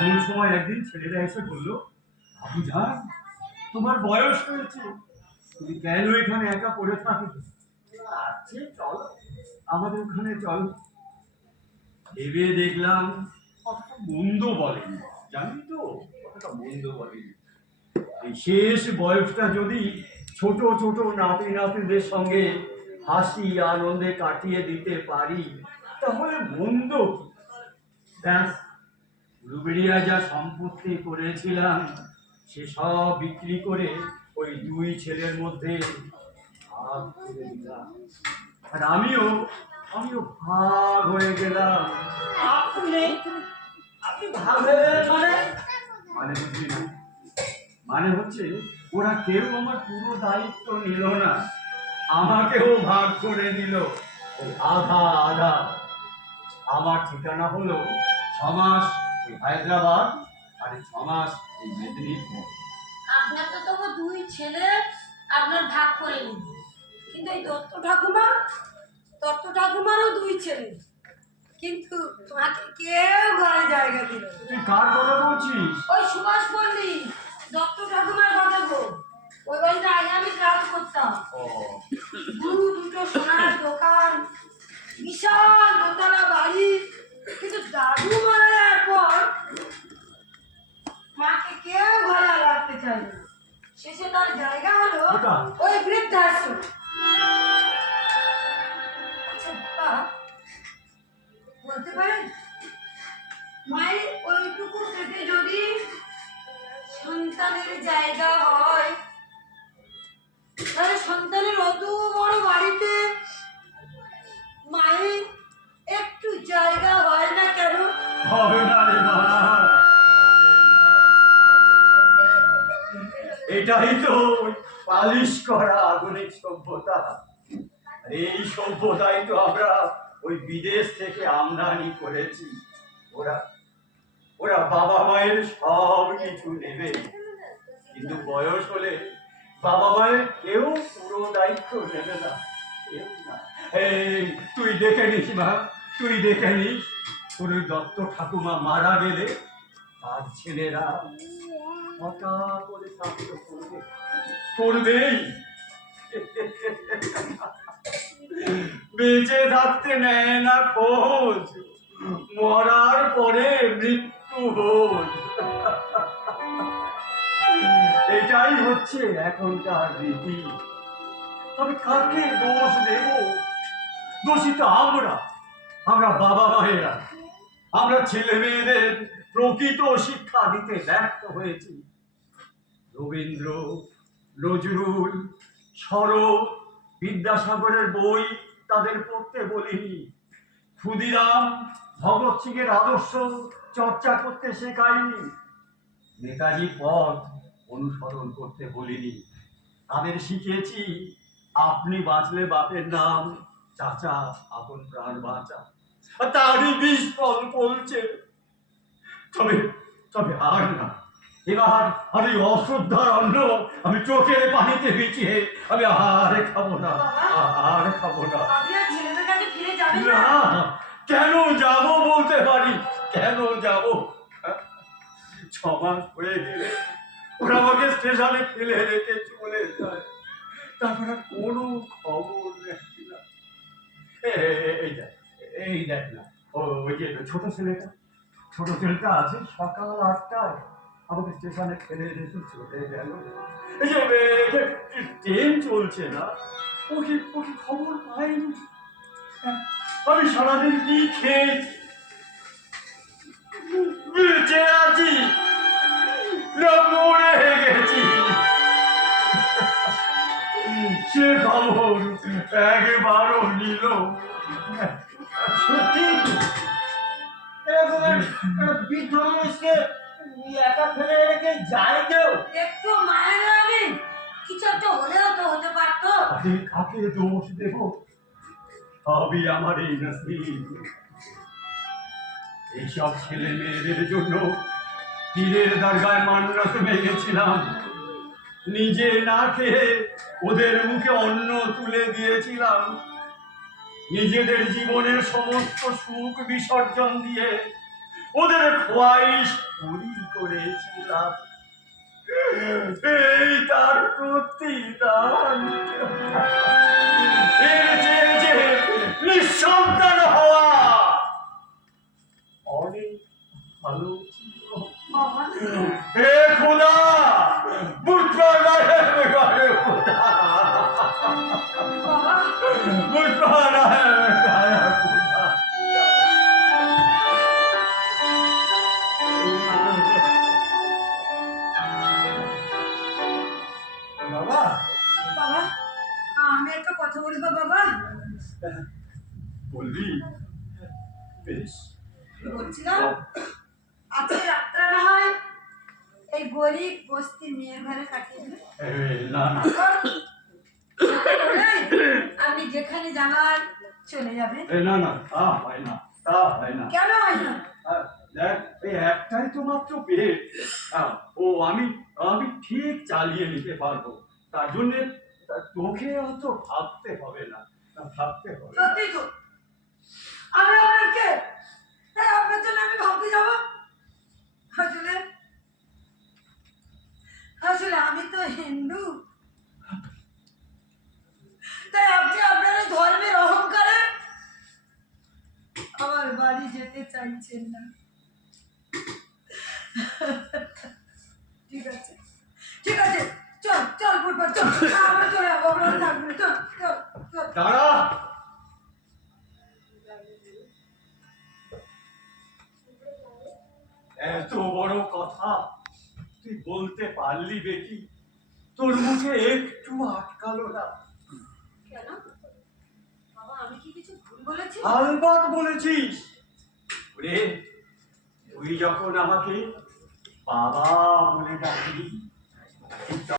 এমন সময় একদিন ছেলেরা এসে বললো, বাবু যান, তোমার বয়স হয়েছে, তুমি কেন এখানে একা পড়ে থাকো? আচ্ছা চলো, আমাদের ওখানে চলো। ভেবে দেখলাম কথাটা মন্দ বলেনি, জানি তো কথাটা মন্দ বলেনি। এই শেষ বয়সটা যদি ছোট ছোট নাতি নাতিদের সঙ্গে হাসি আনন্দে কাটিয়ে দিতে পারি, তাহলে মন্দ কি? ব্যাস, রুবেরিয়া যা সম্পত্তি করেছিলাম সে সব বিক্রি করে ওই দুই ছেলের মধ্যে ভাগ করে দিলাম। আর আমিও আমিও ভাগ হয়ে গেলাম। আপনি আপনি ভাগ হয়ে গেলেন মানে? মানে বুঝলি না? মানে হচ্ছে ওরা কেউ আমার পুরো দায়িত্ব নিল না, আমাকেও ভাগ করে দিল আধা আধা। আমার ঠিকানা হলো 6 মাস ওই হায়দ্রাবাদ, আর 6 মাস এই মেদিনীপুর। আপনার তো তবু দুই ছেলে আপনার ভাগ করে নিন, কিন্তু এই দত্ত ঠাকুমারও দুই ছেলে, কিন্তু তোমাকে কেউ ঘরে জায়গা দিল না। তুই কার কথা বলছিস? ওই সুভাষ পল্লী দত্ত ঠাকুমার কথা গো। ওই বাড়িতে আগে আমি কাজ করতাম। দুটো সোনার দোকান, বিশাল দোতলা বাড়ি, কিন্তু দাদু মারা যাওয়ার পর মাকে কেউ ঘরে আর রাখতে চায় না। শেষে তার জায়গা হলো ওই বৃদ্ধাশ্রম। আচ্ছা বাবা, বলতে পারেন মায়ের ওইটুকু থেকে যদি সন্তানের জায়গা হয়, তাহলে সন্তানের অত বড় বাড়িতে মায়ের একটু জায়গা হয় না কেন? হবে না রে মা, এটাই তো পালিশ করা আধুনিক সভ্যতা। এই সভ্যতাই তো আমরা ওই বিদেশ থেকে আমদানি করেছি। ওরা ওরা বাবা মায়ের সব কিছু নেবে, কিন্তু বয়স হলে বাবা মায়ের কেউ পুরো দায়িত্ব নেবে না, কেউ না। এই তুই দেখে নিস মা, তুই দেখে নিস, তোর ওই দত্ত ঠাকুমা মারা গেলে তার ছেলেরা হঠাৎ করে চাকরি করবেই। বেঁচে থাকতে নেয় না খোঁজ, মরার পরে মৃত্যু ভোজ। এটাই হচ্ছে এখনকার রীতি। তবে কাকে দোষ দেব? দোষী তো আমরা আমরা বাবা মায়েরা। আমরা ছেলে মেয়েদের প্রকৃত শিক্ষা দিতে ব্যর্থ হয়েছি। রবীন্দ্র, নজরুল, শরৎ, বিদ্যাসাগরের বই তাদের পড়তে বলিনি। ক্ষুদিরাম, ভগৎ সিং এর আদর্শ চর্চা করতে শেখায়নি। নেতাজি পথ অনুসরণ করতে বলিনি। তাদের শিখিয়েছি আপনি বাঁচলে বাপের নাম, চাচা আপন প্রাণ বাঁচা। তারই বিষ ফল বলছে। তবে তবে আর না, এবার আমি অশ্রদ্ধার অন্ন আমি চোখের পানিতে বিছিয়ে আমি আর খাবো না, আর খাবো না। আপনি আর ছেলেদের কাছে ফিরে যাবেন না? না, কেন যাব বলতে পারি, কেন যাব? 6 মাস হয়ে গেলে ওরা আমাকে স্টেশনে ফেলে রেখে চলে যায়, তারপর আর কোনো খবর রাখি না। এই দেখ, এই দেখ না, ওই যে ছোট ছেলেটা আছে, সকাল 8টায় আমাকে স্টেশনে ফেলে রেখে চলে গেল। এই যে ট্রেন চলছে না, ওকে খবর পাইনি। আমি সারাদিন কি খেয়েছি, বেঁচে আছি না মরে গেছি, সে খবর একবারও নিল। সত্যি এরকম বৃদ্ধ মানুষকে একা ফেলে রেখে যায় কেউ? একটু মায়া লাগে, কিছু একটা হলেও তো হতে পারতো। আরে কাকে দোষ দেব? সবই আমার এই নসিব। এইসব ছেলে মেয়েদের জন্য পীরের দরগায় মান্নত মেগেছিলাম, নিজে না খেয়ে ওদের মুখে অন্ন তুলে দিয়েছিলাম। নিজেদের জীবনের সমস্ত সুখ বিসর্জন দিয়ে ওদের খোয়াইশ পুরি করেছিলাম, এই তার প্রতিদান। এর চেয়ে যে নিঃসন্তান হওয়া অনেক ভালো ছিল। বাবা হে খোদা, বুঝবা না হে বেকারে খোদা, বাবা বুঝবা না হে বেকারে খোদা। বাবা, বাবা আমি একটা কথা বলবো বাবা। বলবি? বেশ, বলছিলাম আজকে রাতটা না হয় এই গরিব বস্তি মেয়ের ঘরে কাটিয়ে দেবে। না না, আপনি যেখানে যাবার চলে যাবেন। না না, তা হয় না, তা হয় না। কেন হয় না? দেখ, এই একটাই তো মাত্র পেট, ও আমি আমি ঠিক চালিয়ে নিতে পারবো। তার জন্য তোকে অত ভাবতে হবে না, ভাবতে হবে না। সত্যি তো আমি আপনাকে, তাই আপনার জন্য আমি ভাবতে যাব। আসলে আসলে আমি তো হিন্দু, তাই আপনি আপনার ওই ধর্মের অহংকারে আমার বাড়ি যেতে চাইছেন না। ঠিক আছে ঠিক আছে, চল চল ফুটবল চল, আমরা চলে যাবো, আমরা থাকবো, চল চল চল। দাঁড়া, এত বড় কথা তুই বলতে পারলি বেটি? তোর মুখে একটু আটকালো না? কেন বাবা, আমি কি কিছু ভুল বলেছি? আলবাত বলেছিস। ওরে, তুই যখন আমাকে বাবা বলে ডাকলি,